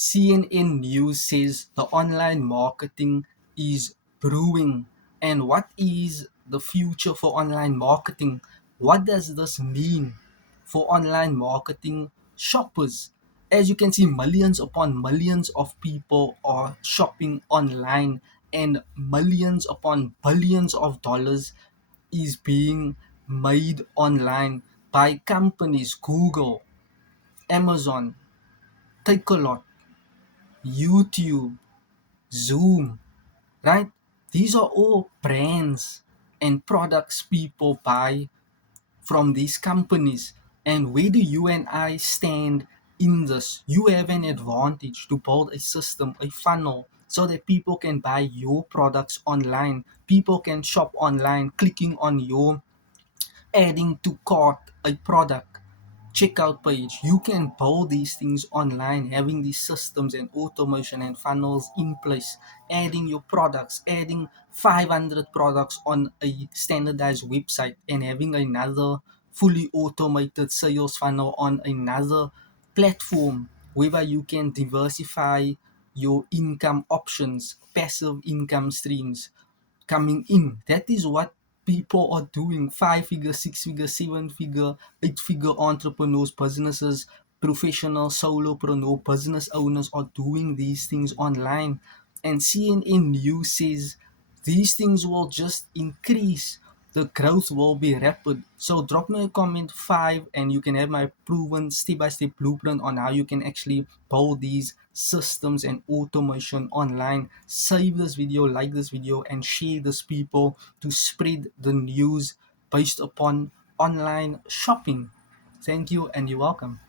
CNN News says the online marketing is brewing. And what is the future for online marketing? What does this mean for online marketing shoppers? As you can see, millions upon millions of people are shopping online, and millions upon billions of dollars is being made online by companies Google, Amazon, Takealot, YouTube, Zoom, right? These are all brands and products people buy from these companies. And where do you and I stand in this? You have an advantage to build a system, a funnel, so that people can buy your products online. People can shop online, clicking on your adding to cart a product checkout page. You can build these things online, having these systems and automation and funnels in place, adding your products, adding 500 products on a standardized website, and having another fully automated sales funnel on another platform whereby you can diversify your income options, passive income streams coming in. That is what people are doing. 5 figure, 6 figure, 7 figure, 8 figure entrepreneurs, businesses, professional solopreneur business owners are doing these things online. And CNN News says these things will just increase. The growth will be rapid. So drop me a comment 5 and you can have my proven step-by-step blueprint on how you can actually build these systems and automation online. Save this video, like this video, and share this people to spread the news based upon online shopping. Thank you and you're welcome.